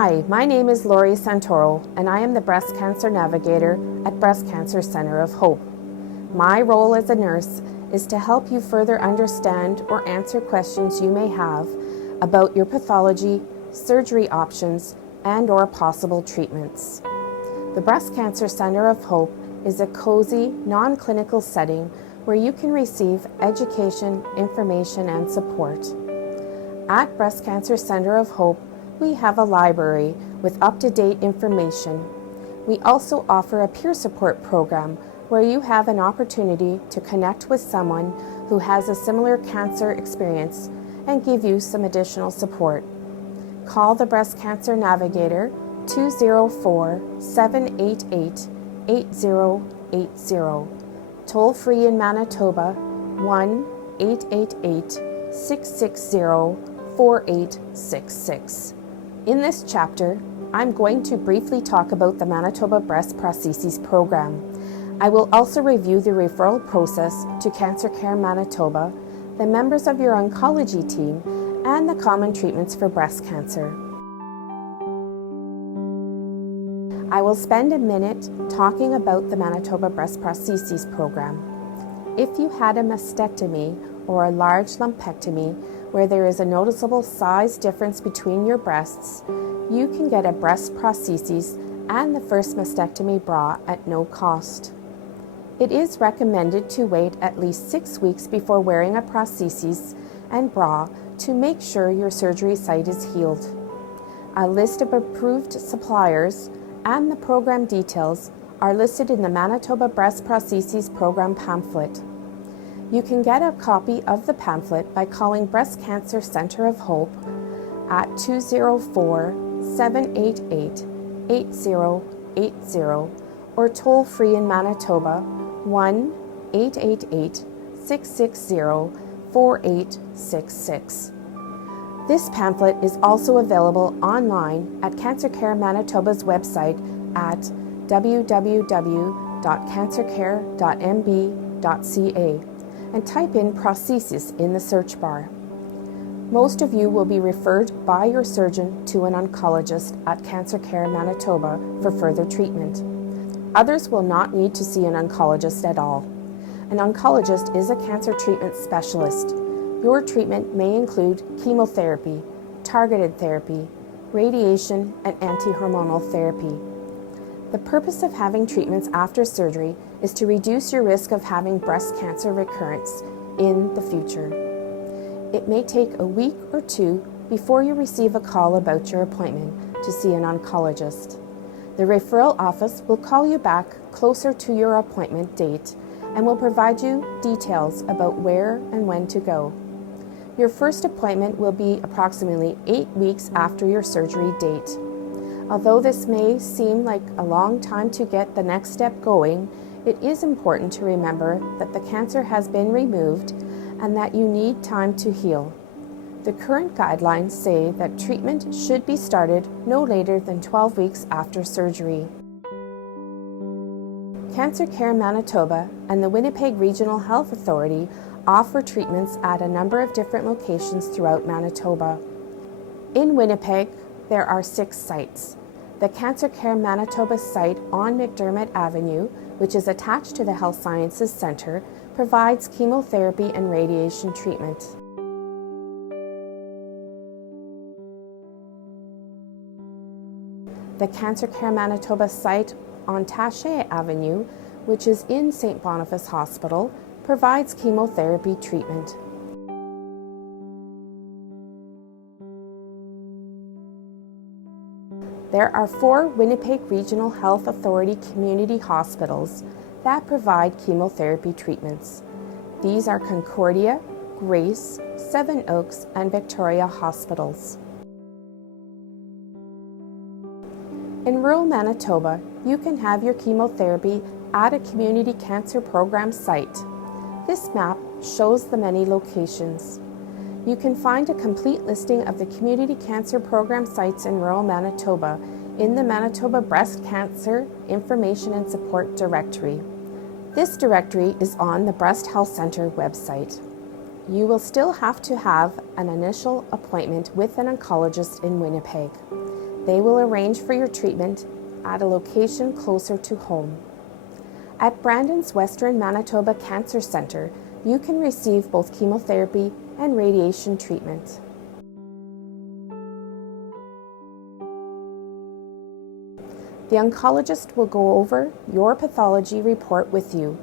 Hi, my name is Lori Santoro, and I am the Breast Cancer Navigator at Breast Cancer Center of Hope. My role as a nurse is to help you further understand or answer questions you may have about your pathology, surgery options, and/or possible treatments. The Breast Cancer Center of Hope is a cozy, non-clinical setting where you can receive education, information, and support. At Breast Cancer Center of Hope, we have a library with up-to-date information. We also offer a peer support program where you have an opportunity to connect with someone who has a similar cancer experience and give you some additional support. Call the Breast Cancer Navigator 204-788-8080. Toll free in Manitoba 1-888-660-4866. In this chapter, I'm going to briefly talk about the Manitoba Breast Prostheses program. I will also review the referral process to Cancer Care Manitoba, the members of your oncology team, and the common treatments for breast cancer. I will spend a minute talking about the Manitoba Breast Prostheses program. If you had a mastectomy or a large lumpectomy where there is a noticeable size difference between your breasts, you can get a breast prosthesis and the first mastectomy bra at no cost. It is recommended to wait at least 6 weeks before wearing a prosthesis and bra to make sure your surgery site is healed. A list of approved suppliers and the program details are listed in the Manitoba Breast Prostheses program pamphlet. You can get a copy of the pamphlet by calling Breast Cancer Center of Hope at 204-788-8080 or toll free in Manitoba 1-888-660-4866. This pamphlet is also available online at Cancer Care Manitoba's website at www.cancercare.mb.ca and type in prosthesis in the search bar. Most of you will be referred by your surgeon to an oncologist at Cancer Care Manitoba for further treatment. Others will not need to see an oncologist at all. An oncologist is a cancer treatment specialist. Your treatment may include chemotherapy, targeted therapy, radiation, and anti-hormonal therapy. The purpose of having treatments after surgery is to reduce your risk of having breast cancer recurrence in the future. It may take a week or two before you receive a call about your appointment to see an oncologist. The referral office will call you back closer to your appointment date and will provide you details about where and when to go. Your first appointment will be approximately 8 weeks after your surgery date. Although this may seem like a long time to get the next step going, it is important to remember that the cancer has been removed and that you need time to heal. The current guidelines say that treatment should be started no later than 12 weeks after surgery. Cancer Care Manitoba and the Winnipeg Regional Health Authority offer treatments at a number of different locations throughout Manitoba. In Winnipeg, there are 6 sites. The Cancer Care Manitoba site on McDermott Avenue, which is attached to the Health Sciences Centre, provides chemotherapy and radiation treatment. The Cancer Care Manitoba site on Taché Avenue, which is in St. Boniface Hospital, provides chemotherapy treatment. There are 4 Winnipeg Regional Health Authority community hospitals that provide chemotherapy treatments. These are Concordia, Grace, Seven Oaks, and Victoria hospitals. In rural Manitoba, you can have your chemotherapy at a community cancer program site. This map shows the many locations. You can find a complete listing of the community cancer program sites in rural Manitoba in the Manitoba Breast Cancer Information and Support Directory. This directory is on the Breast Health Centre website. You will still have to have an initial appointment with an oncologist in Winnipeg. They will arrange for your treatment at a location closer to home. At Brandon's Western Manitoba Cancer Centre, you can receive both chemotherapy and radiation treatment. The oncologist will go over your pathology report with you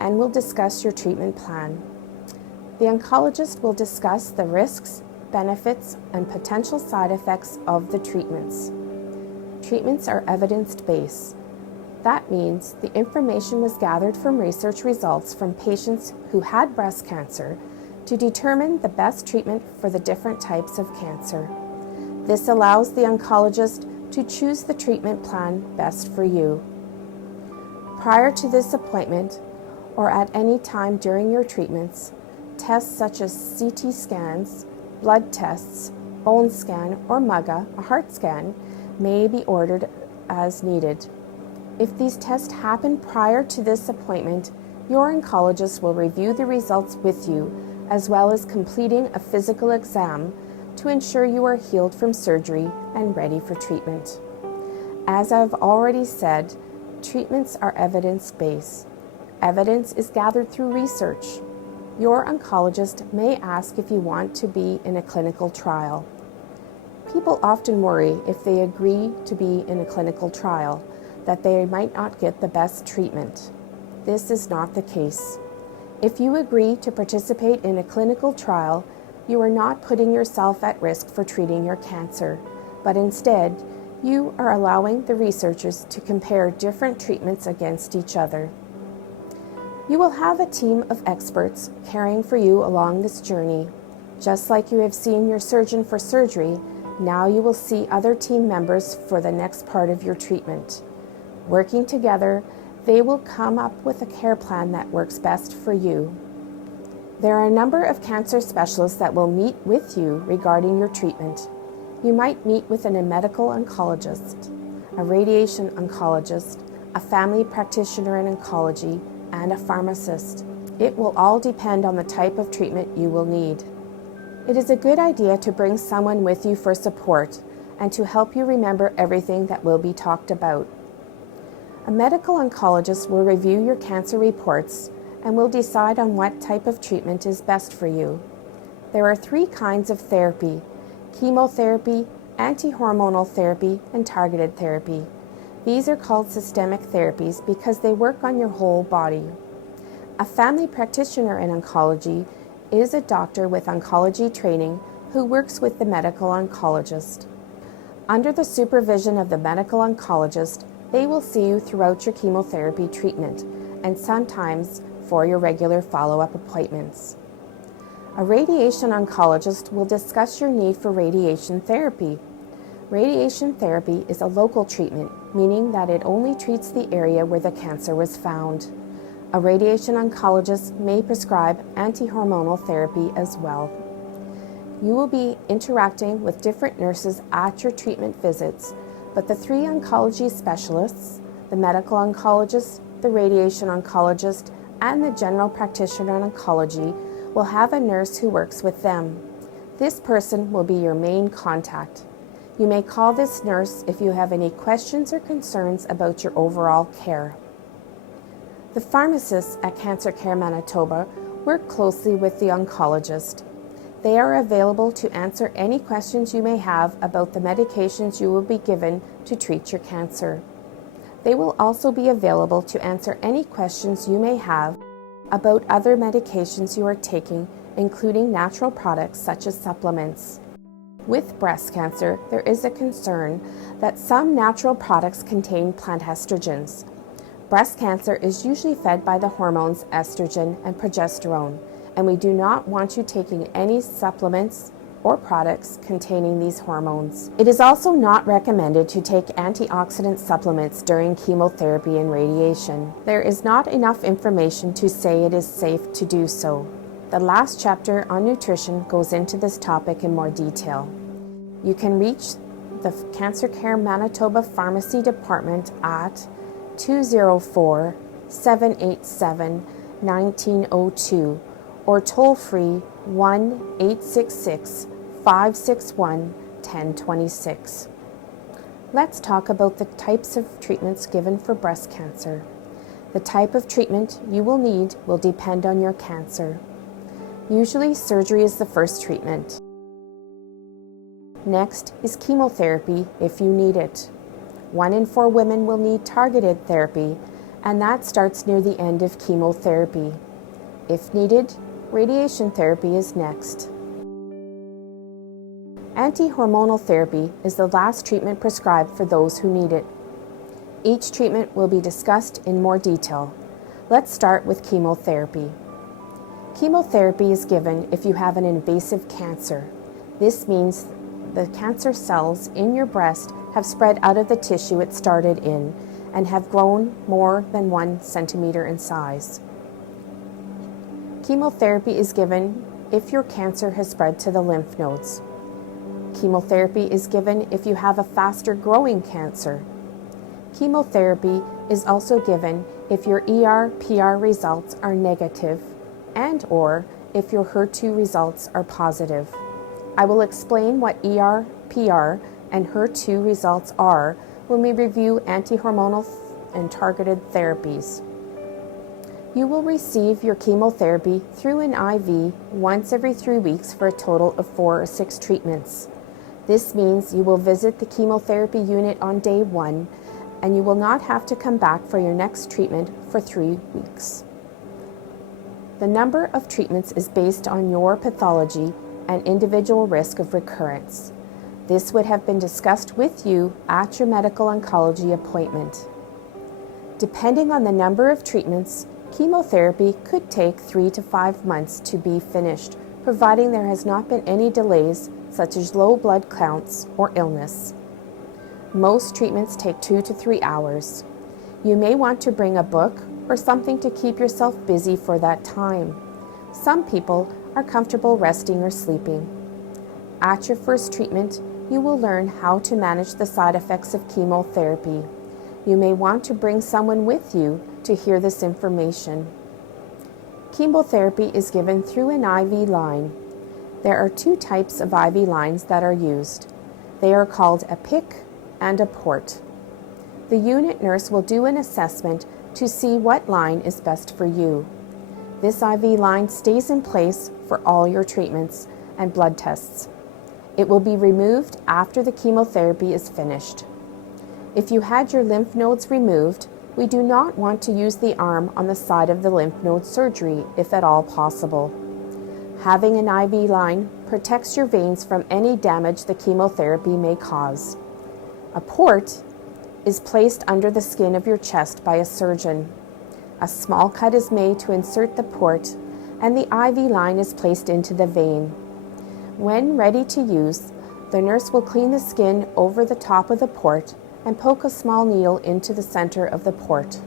and will discuss your treatment plan. The oncologist will discuss the risks, benefits, and potential side effects of the treatments. Treatments are evidence-based. That means the information was gathered from research results from patients who had breast cancer to determine the best treatment for the different types of cancer. This allows the oncologist to choose the treatment plan best for you. Prior to this appointment, or at any time during your treatments, tests such as CT scans, blood tests, bone scan, or MUGA, a heart scan, may be ordered as needed. If these tests happen prior to this appointment, your oncologist will review the results with you, as well as completing a physical exam to ensure you are healed from surgery and ready for treatment. As I've already said, treatments are evidence-based. Evidence is gathered through research. Your oncologist may ask if you want to be in a clinical trial. People often worry if they agree to be in a clinical trial that they might not get the best treatment. This is not the case. If you agree to participate in a clinical trial, you are not putting yourself at risk for treating your cancer, but instead, you are allowing the researchers to compare different treatments against each other. You will have a team of experts caring for you along this journey. Just like you have seen your surgeon for surgery, now you will see other team members for the next part of your treatment. Working together, they will come up with a care plan that works best for you. There are a number of cancer specialists that will meet with you regarding your treatment. You might meet with a medical oncologist, a radiation oncologist, a family practitioner in oncology, and a pharmacist. It will all depend on the type of treatment you will need. It is a good idea to bring someone with you for support and to help you remember everything that will be talked about. A medical oncologist will review your cancer reports and will decide on what type of treatment is best for you. There are 3 kinds of therapy: chemotherapy, anti-hormonal therapy, and targeted therapy. These are called systemic therapies because they work on your whole body. A family practitioner in oncology is a doctor with oncology training who works with the medical oncologist. Under the supervision of the medical oncologist, they will see you throughout your chemotherapy treatment and sometimes for your regular follow-up appointments. A radiation oncologist will discuss your need for radiation therapy. Radiation therapy is a local treatment, meaning that it only treats the area where the cancer was found. A radiation oncologist may prescribe anti-hormonal therapy as well. You will be interacting with different nurses at your treatment visits, but the 3 oncology specialists, the medical oncologist, the radiation oncologist, and the general practitioner in oncology will have a nurse who works with them. This person will be your main contact. You may call this nurse if you have any questions or concerns about your overall care. The pharmacists at Cancer Care Manitoba work closely with the oncologist. They are available to answer any questions you may have about the medications you will be given to treat your cancer. They will also be available to answer any questions you may have about other medications you are taking, including natural products such as supplements. With breast cancer, there is a concern that some natural products contain plant estrogens. Breast cancer is usually fed by the hormones estrogen and progesterone, and we do not want you taking any supplements or products containing these hormones. It is also not recommended to take antioxidant supplements during chemotherapy and radiation. There is not enough information to say it is safe to do so. The last chapter on nutrition goes into this topic in more detail. You can reach the Cancer Care Manitoba Pharmacy Department at 204-787-1902 or toll-free 1-866-561-1026. Let's talk about the types of treatments given for breast cancer. The type of treatment you will need will depend on your cancer. Usually, surgery is the first treatment. Next is chemotherapy if you need it. 1 in 4 women will need targeted therapy, and that starts near the end of chemotherapy. If needed, radiation therapy is next. Anti-hormonal therapy is the last treatment prescribed for those who need it. Each treatment will be discussed in more detail. Let's start with chemotherapy. Chemotherapy is given if you have an invasive cancer. This means the cancer cells in your breast have spread out of the tissue it started in and have grown more than 1 centimeter in size. Chemotherapy is given if your cancer has spread to the lymph nodes. Chemotherapy is given if you have a faster growing cancer. Chemotherapy is also given if your ER/PR results are negative and/or if your HER2 results are positive. I will explain what ER/PR and HER2 results are when we review anti-hormonal and targeted therapies. You will receive your chemotherapy through an IV once every 3 weeks for a total of 4 or 6 treatments. This means you will visit the chemotherapy unit on day 1 and you will not have to come back for your next treatment for 3 weeks. The number of treatments is based on your pathology and individual risk of recurrence. This would have been discussed with you at your medical oncology appointment. Depending on the number of treatments, chemotherapy could take 3 to 5 months to be finished, providing there has not been any delays such as low blood counts or illness. Most treatments take 2 to 3 hours. You may want to bring a book or something to keep yourself busy for that time. Some people are comfortable resting or sleeping. At your first treatment, you will learn how to manage the side effects of chemotherapy. You may want to bring someone with you to hear this information. Chemotherapy is given through an IV line. There are 2 types of IV lines that are used. They are called a PICC and a port. The unit nurse will do an assessment to see what line is best for you. This IV line stays in place for all your treatments and blood tests. It will be removed after the chemotherapy is finished. If you had your lymph nodes removed, we do not want to use the arm on the side of the lymph node surgery if at all possible. Having an IV line protects your veins from any damage the chemotherapy may cause. A port is placed under the skin of your chest by a surgeon. A small cut is made to insert the port, and the IV line is placed into the vein. When ready to use, the nurse will clean the skin over the top of the port and poke a small needle into the center of the port.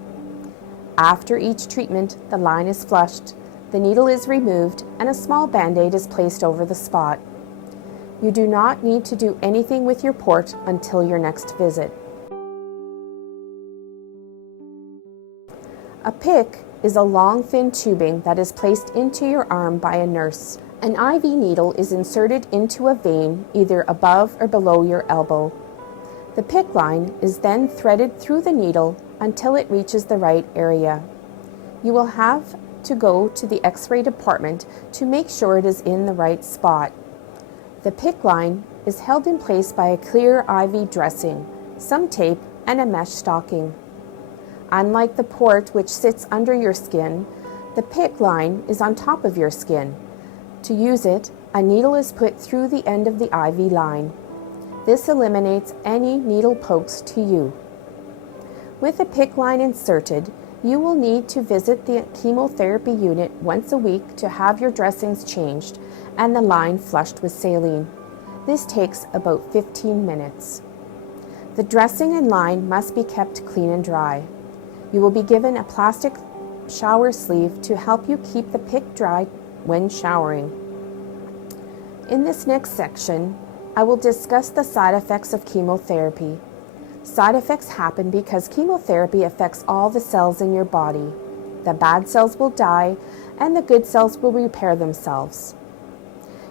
After each treatment, the line is flushed, the needle is removed, and a small band-aid is placed over the spot. You do not need to do anything with your port until your next visit. A PICC is a long, thin tubing that is placed into your arm by a nurse. An IV needle is inserted into a vein either above or below your elbow. The PICC line is then threaded through the needle until it reaches the right area. You will have to go to the X-ray department to make sure it is in the right spot. The PICC line is held in place by a clear IV dressing, some tape, and a mesh stocking. Unlike the port, which sits under your skin, the PICC line is on top of your skin. To use it, a needle is put through the end of the IV line. This eliminates any needle pokes to you. With a PICC line inserted, you will need to visit the chemotherapy unit once a week to have your dressings changed and the line flushed with saline. This takes about 15 minutes. The dressing and line must be kept clean and dry. You will be given a plastic shower sleeve to help you keep the PICC dry when showering. In this next section, I will discuss the side effects of chemotherapy. Side effects happen because chemotherapy affects all the cells in your body. The bad cells will die and the good cells will repair themselves.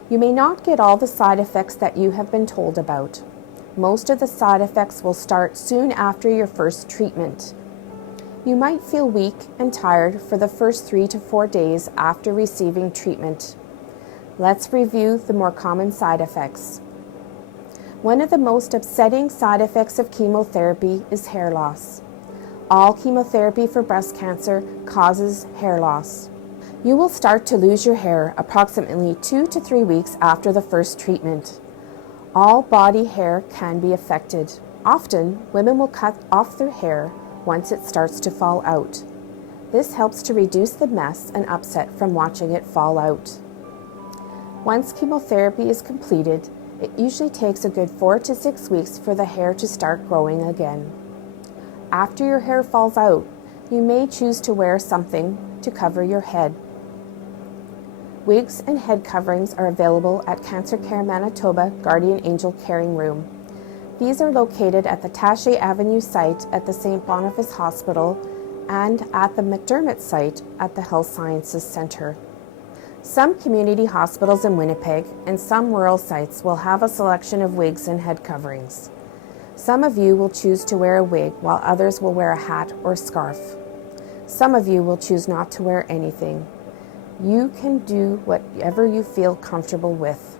You may not get all the side effects that you have been told about. most of the side effects will start soon after your first treatment. You might feel weak and tired for the first 3 to 4 days after receiving treatment. Let's review the more common side effects. One of the most upsetting side effects of chemotherapy is hair loss. All chemotherapy for breast cancer causes hair loss. You will start to lose your hair approximately 2 to 3 weeks after the first treatment. All body hair can be affected. Often, women will cut off their hair once it starts to fall out. This helps to reduce the mess and upset from watching it fall out. Once chemotherapy is completed, it usually takes a good 4 to 6 weeks for the hair to start growing again. After your hair falls out, you may choose to wear something to cover your head. Wigs and head coverings are available at Cancer Care Manitoba Guardian Angel Caring Room. These are located at the Taché Avenue site at the St. Boniface Hospital and at the McDermott site at the Health Sciences Centre. Some community hospitals in Winnipeg and some rural sites will have a selection of wigs and head coverings. Some of you will choose to wear a wig while others will wear a hat or scarf. Some of you will choose not to wear anything. You can do whatever you feel comfortable with.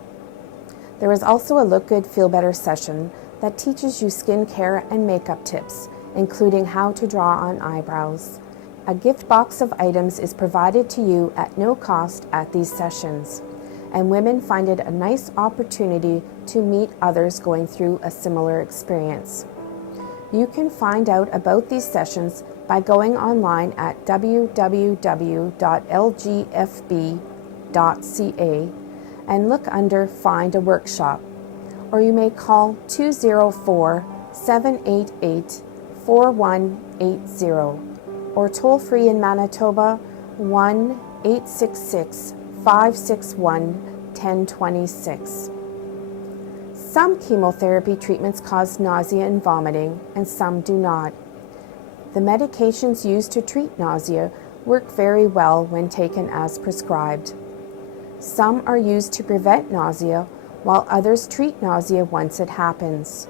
There is also a Look Good, Feel Better session that teaches you skincare and makeup tips, including how to draw on eyebrows. A gift box of items is provided to you at no cost at these sessions, and women find it a nice opportunity to meet others going through a similar experience. You can find out about these sessions by going online at www.lgfb.ca and look under Find a Workshop, or you may call 204-788-4180 or toll free in Manitoba 1-866-561-1026. Some chemotherapy treatments cause nausea and vomiting, and some do not. The medications used to treat nausea work very well when taken as prescribed. Some are used to prevent nausea, while others treat nausea once it happens.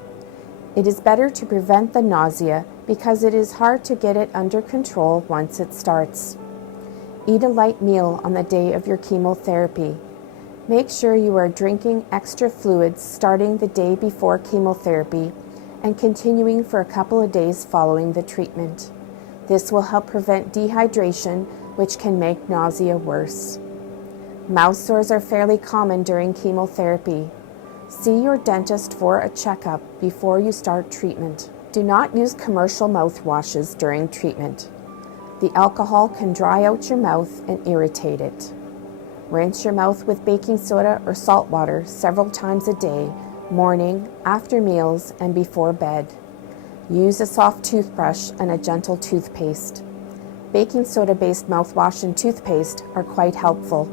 It is better to prevent the nausea because it is hard to get it under control once it starts. Eat a light meal on the day of your chemotherapy. Make sure you are drinking extra fluids starting the day before chemotherapy and continuing for a couple of days following the treatment. This will help prevent dehydration, which can make nausea worse. Mouth sores are fairly common during chemotherapy. See your dentist for a checkup before you start treatment. Do not use commercial mouthwashes during treatment. The alcohol can dry out your mouth and irritate it. Rinse your mouth with baking soda or salt water several times a day, morning, after meals, and before bed. Use a soft toothbrush and a gentle toothpaste. Baking soda-based mouthwash and toothpaste are quite helpful.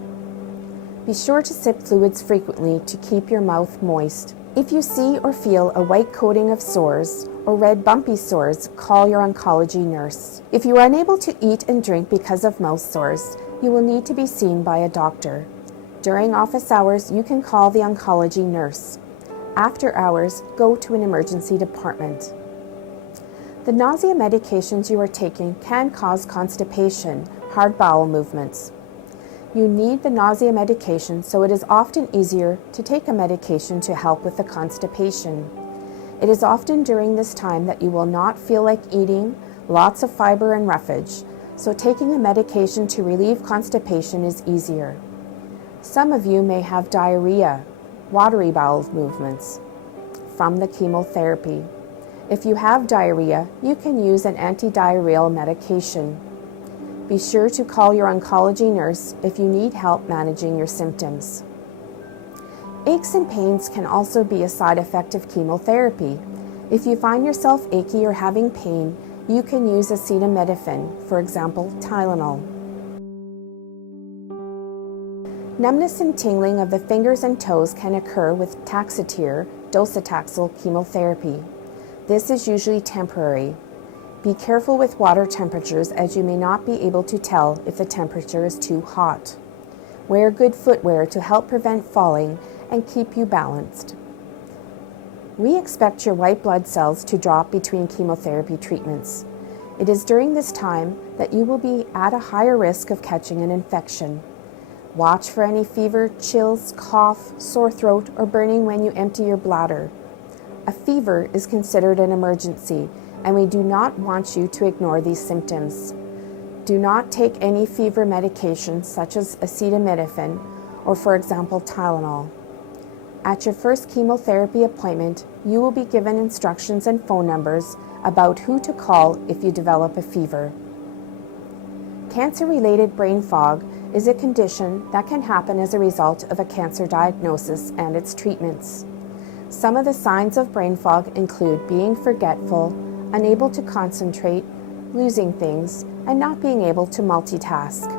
Be sure to sip fluids frequently to keep your mouth moist. If you see or feel a white coating of sores or red bumpy sores, call your oncology nurse. If you are unable to eat and drink because of mouth sores, you will need to be seen by a doctor. During office hours, you can call the oncology nurse. After hours, go to an emergency department. The nausea medications you are taking can cause constipation, hard bowel movements. You need the nausea medication, so it is often easier to take a medication to help with the constipation. It is often during this time that you will not feel like eating, lots of fiber and roughage, so taking a medication to relieve constipation is easier. Some of you may have diarrhea, watery bowel movements from the chemotherapy. If you have diarrhea, you can use an anti-diarrheal medication. Be sure to call your oncology nurse if you need help managing your symptoms. Aches and pains can also be a side effect of chemotherapy. If you find yourself achy or having pain, you can use acetaminophen, for example, Tylenol. Numbness and tingling of the fingers and toes can occur with Taxotere, docetaxel chemotherapy. This is usually temporary. Be careful with water temperatures, as you may not be able to tell if the temperature is too hot. Wear good footwear to help prevent falling and keep you balanced. We expect your white blood cells to drop between chemotherapy treatments. It is during this time that you will be at a higher risk of catching an infection. Watch for any fever, chills, cough, sore throat, or burning when you empty your bladder. A fever is considered an emergency, and we do not want you to ignore these symptoms. Do not take any fever medications such as acetaminophen or, for example, Tylenol. At your first chemotherapy appointment, you will be given instructions and phone numbers about who to call if you develop a fever. Cancer-related brain fog is a condition that can happen as a result of a cancer diagnosis and its treatments. Some of the signs of brain fog include being forgetful, unable to concentrate, losing things, and not being able to multitask.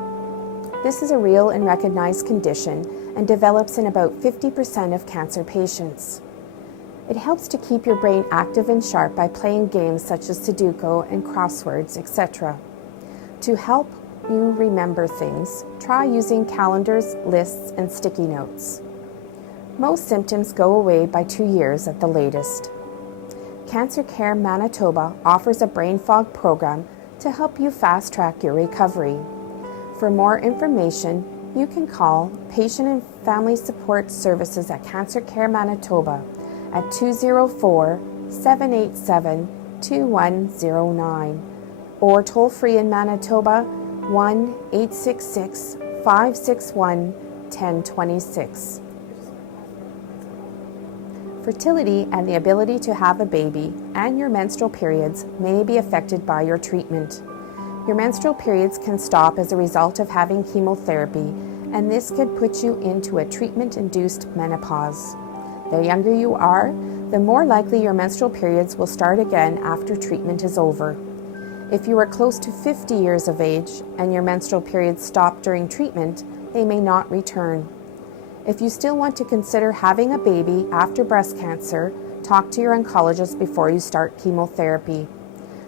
This is a real and recognized condition and develops in about 50% of cancer patients. It helps to keep your brain active and sharp by playing games such as Sudoku and crosswords, etc. To help you remember things, try using calendars, lists, and sticky notes. Most symptoms go away by 2 years at the latest. Cancer Care Manitoba offers a brain fog program to help you fast-track your recovery. For more information, you can call Patient and Family Support Services at Cancer Care Manitoba at 204-787-2109 or toll-free in Manitoba 1-866-561-1026. Fertility and the ability to have a baby and your menstrual periods may be affected by your treatment. Your menstrual periods can stop as a result of having chemotherapy, and this could put you into a treatment-induced menopause. The younger you are, the more likely your menstrual periods will start again after treatment is over. If you are close to 50 years of age and your menstrual periods stop during treatment, they may not return. If you still want to consider having a baby after breast cancer, talk to your oncologist before you start chemotherapy.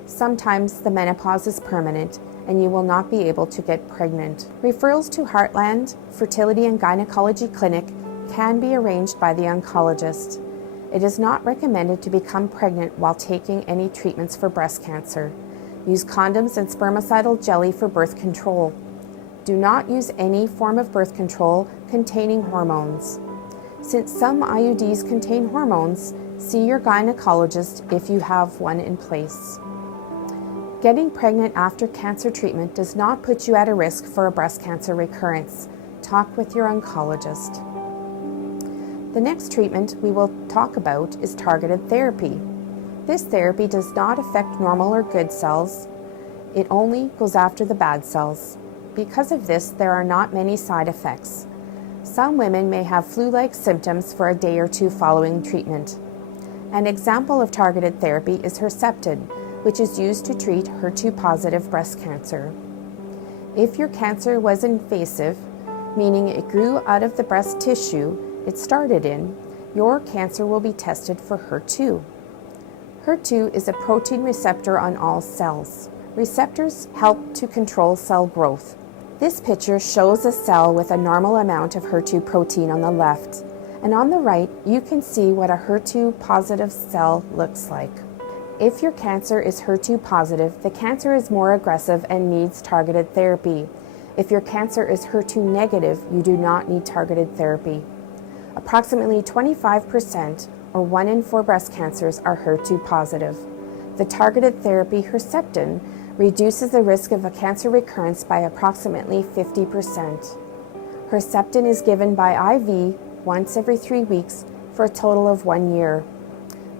Sometimes the menopause is permanent and you will not be able to get pregnant. Referrals to Heartland Fertility and Gynecology Clinic can be arranged by the oncologist. It is not recommended to become pregnant while taking any treatments for breast cancer. Use condoms and spermicidal jelly for birth control. Do not use any form of birth control containing hormones. Since some IUDs contain hormones, see your gynecologist if you have one in place. Getting pregnant after cancer treatment does not put you at a risk for a breast cancer recurrence. Talk with your oncologist. The next treatment we will talk about is targeted therapy. This therapy does not affect normal or good cells. It only goes after the bad cells. Because of this, there are not many side effects. Some women may have flu-like symptoms for a day or two following treatment. An example of targeted therapy is Herceptin, which is used to treat HER2-positive breast cancer. If your cancer was invasive, meaning it grew out of the breast tissue it started in, your cancer will be tested for HER2. HER2 is a protein receptor on all cells. Receptors help to control cell growth. This picture shows a cell with a normal amount of HER2 protein on the left, and on the right you can see what a HER2-positive cell looks like. If your cancer is HER2 positive, the cancer is more aggressive and needs targeted therapy. If your cancer is HER2 negative, you do not need targeted therapy. Approximately 25%, or 1 in 4 breast cancers, are HER2 positive. The targeted therapy Herceptin reduces the risk of a cancer recurrence by approximately 50%. Herceptin is given by IV once every 3 weeks for a total of 1 year.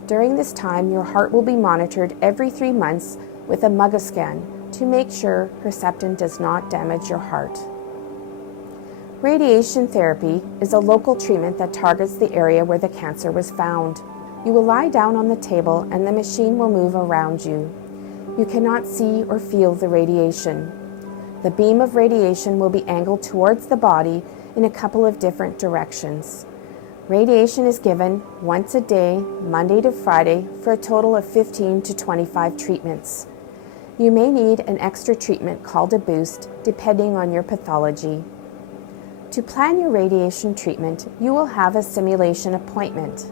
During this time, your heart will be monitored every 3 months with a MUGA scan to make sure Herceptin does not damage your heart. Radiation therapy is a local treatment that targets the area where the cancer was found. You will lie down on the table and the machine will move around you. You cannot see or feel the radiation. The beam of radiation will be angled towards the body in a couple of different directions. Radiation is given once a day, Monday to Friday, for a total of 15 to 25 treatments. You may need an extra treatment called a boost, depending on your pathology. To plan your radiation treatment, you will have a simulation appointment.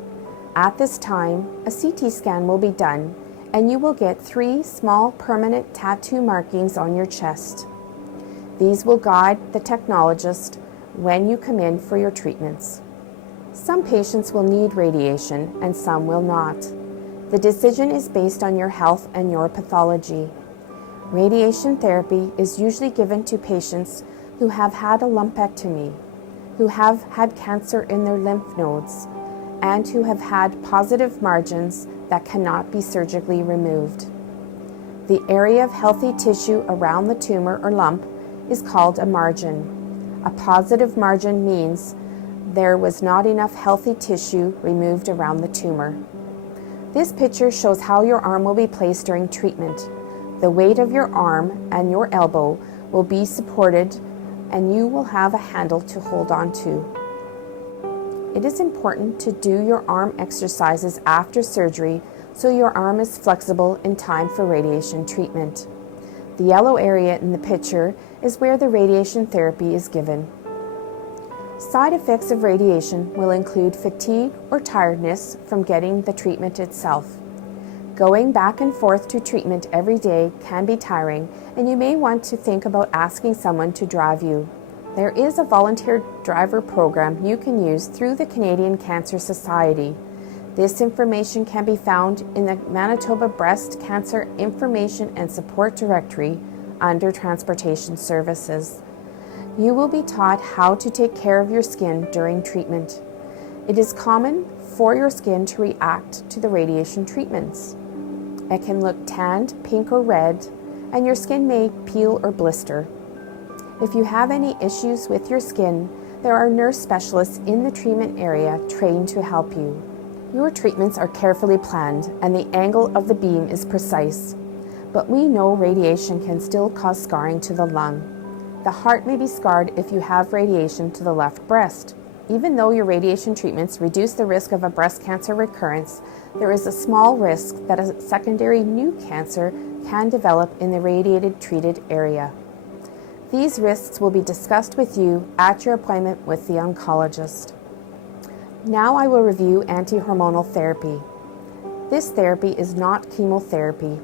At this time, a CT scan will be done and you will get 3 small permanent tattoo markings on your chest. These will guide the technologist when you come in for your treatments. Some patients will need radiation and some will not. The decision is based on your health and your pathology. Radiation therapy is usually given to patients who have had a lumpectomy, who have had cancer in their lymph nodes, and who have had positive margins that cannot be surgically removed. The area of healthy tissue around the tumor or lump is called a margin. A positive margin means there was not enough healthy tissue removed around the tumor. This picture shows how your arm will be placed during treatment. The weight of your arm and your elbow will be supported and you will have a handle to hold on to. It is important to do your arm exercises after surgery so your arm is flexible in time for radiation treatment. The yellow area in the picture is where the radiation therapy is given. Side effects of radiation will include fatigue or tiredness from getting the treatment itself. Going back and forth to treatment every day can be tiring, and you may want to think about asking someone to drive you. There is a volunteer driver program you can use through the Canadian Cancer Society. This information can be found in the Manitoba Breast Cancer Information and Support Directory under Transportation Services. You will be taught how to take care of your skin during treatment. It is common for your skin to react to the radiation treatments. It can look tanned, pink or red, and your skin may peel or blister. If you have any issues with your skin, there are nurse specialists in the treatment area trained to help you. Your treatments are carefully planned and the angle of the beam is precise. But we know radiation can still cause scarring to the lung. The heart may be scarred if you have radiation to the left breast. Even though your radiation treatments reduce the risk of a breast cancer recurrence, there is a small risk that a secondary new cancer can develop in the radiated treated area. These risks will be discussed with you at your appointment with the oncologist. Now I will review anti-hormonal therapy. This therapy is not chemotherapy.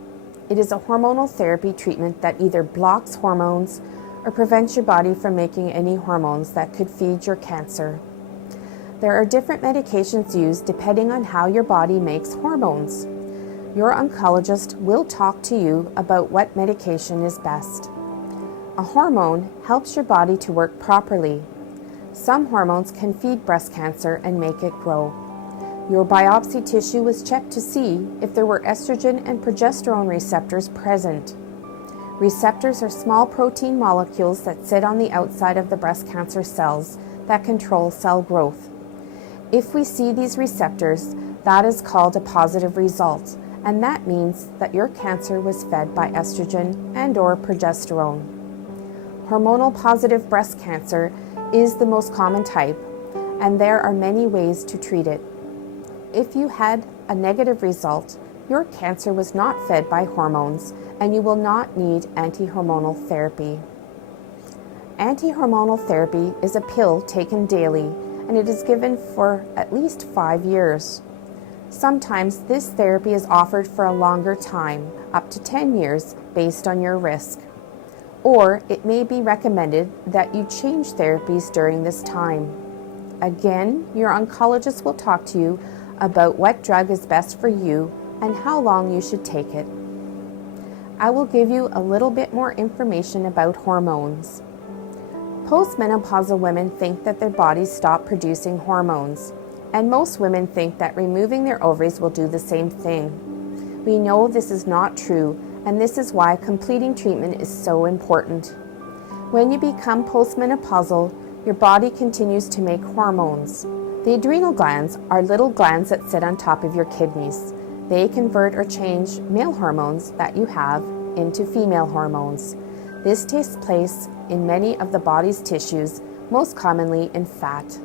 It is a hormonal therapy treatment that either blocks hormones or prevents your body from making any hormones that could feed your cancer. There are different medications used depending on how your body makes hormones. Your oncologist will talk to you about what medication is best. A hormone helps your body to work properly. Some hormones can feed breast cancer and make it grow. Your biopsy tissue was checked to see if there were estrogen and progesterone receptors present. Receptors are small protein molecules that sit on the outside of the breast cancer cells that control cell growth. If we see these receptors, that is called a positive result, and that means that your cancer was fed by estrogen and/or progesterone. Hormonal positive breast cancer is the most common type, and there are many ways to treat it. If you had a negative result, your cancer was not fed by hormones, and you will not need anti-hormonal therapy. Anti-hormonal therapy is a pill taken daily, and it is given for at least 5 years. Sometimes this therapy is offered for a longer time, up to 10 years, based on your risk. Or it may be recommended that you change therapies during this time. Again, your oncologist will talk to you about what drug is best for you and how long you should take it. I will give you a little bit more information about hormones. Postmenopausal women think that their bodies stop producing hormones, and most women think that removing their ovaries will do the same thing. We know this is not true, and this is why completing treatment is so important. When you become postmenopausal, your body continues to make hormones. The adrenal glands are little glands that sit on top of your kidneys. They convert or change male hormones that you have into female hormones. This takes place in many of the body's tissues, most commonly in fat.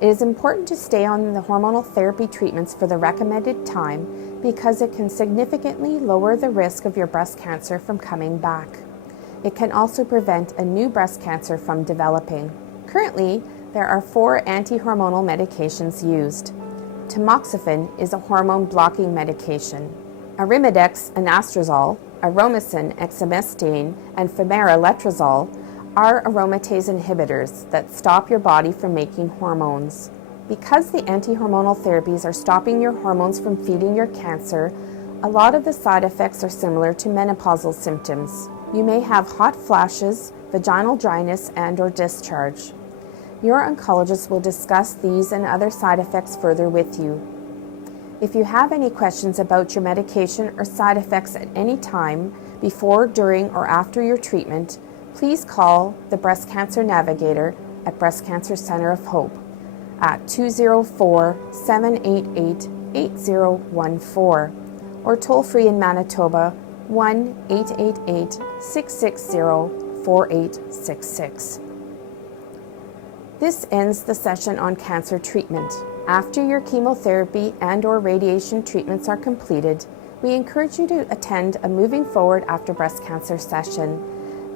It is important to stay on the hormonal therapy treatments for the recommended time because it can significantly lower the risk of your breast cancer from coming back. It can also prevent a new breast cancer from developing. Currently, there are 4 anti-hormonal medications used. Tamoxifen is a hormone-blocking medication. Arimidex anastrozole, Aromacin exemestane, and Femara letrozole are aromatase inhibitors that stop your body from making hormones. Because the anti-hormonal therapies are stopping your hormones from feeding your cancer, a lot of the side effects are similar to menopausal symptoms. You may have hot flashes, vaginal dryness, and/or discharge. Your oncologist will discuss these and other side effects further with you. If you have any questions about your medication or side effects at any time, before, during, or after your treatment, please call the Breast Cancer Navigator at Breast Cancer Center of Hope at 204-788-8014 or toll-free in Manitoba 1-888-660-4866. This ends the session on cancer treatment. After your chemotherapy and/or radiation treatments are completed, we encourage you to attend a Moving Forward After Breast Cancer session.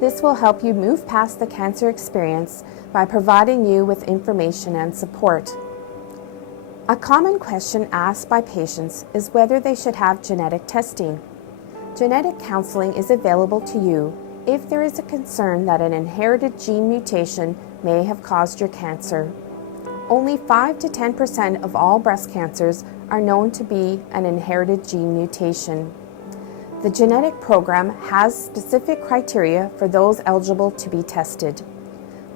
This will help you move past the cancer experience by providing you with information and support. A common question asked by patients is whether they should have genetic testing. Genetic counseling is available to you if there is a concern that an inherited gene mutation may have caused your cancer. Only 5 to 10% of all breast cancers are known to be an inherited gene mutation. The genetic program has specific criteria for those eligible to be tested.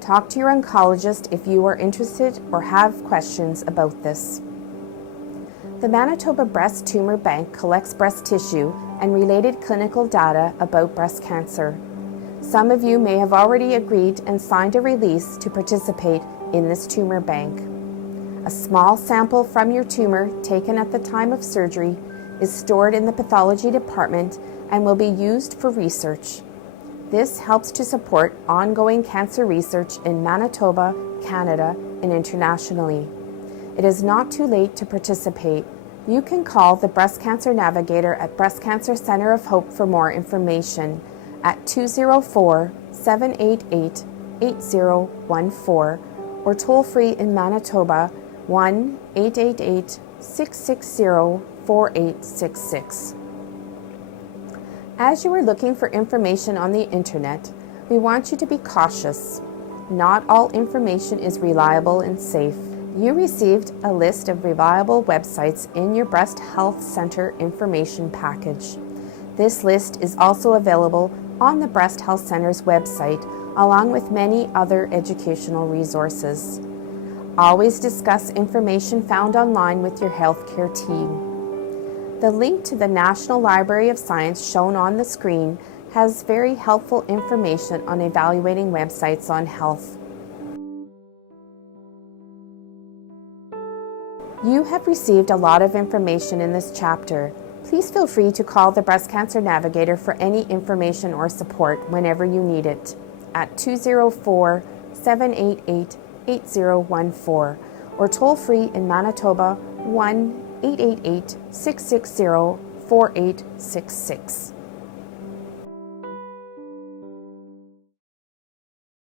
Talk to your oncologist if you are interested or have questions about this. The Manitoba Breast Tumor Bank collects breast tissue and related clinical data about breast cancer. Some of you may have already agreed and signed a release to participate in this tumor bank. A small sample from your tumor taken at the time of surgery is stored in the pathology department and will be used for research. This helps to support ongoing cancer research in Manitoba, Canada, and internationally. It is not too late to participate. You can call the Breast Cancer Navigator at Breast Cancer Center of Hope for more information at 204-788-8014 or toll-free in Manitoba 1-888-660-4866. As you are looking for information on the internet, we want you to be cautious. Not all information is reliable and safe. You received a list of reliable websites in your Breast Health Center information package. This list is also available on the Breast Health Center's website, along with many other educational resources. Always discuss information found online with your healthcare team. The link to the National Library of Science shown on the screen has very helpful information on evaluating websites on health. You have received a lot of information in this chapter. Please feel free to call the Breast Cancer Navigator for any information or support whenever you need it at 204-788-8014 or toll-free in Manitoba 1-888-660-4866.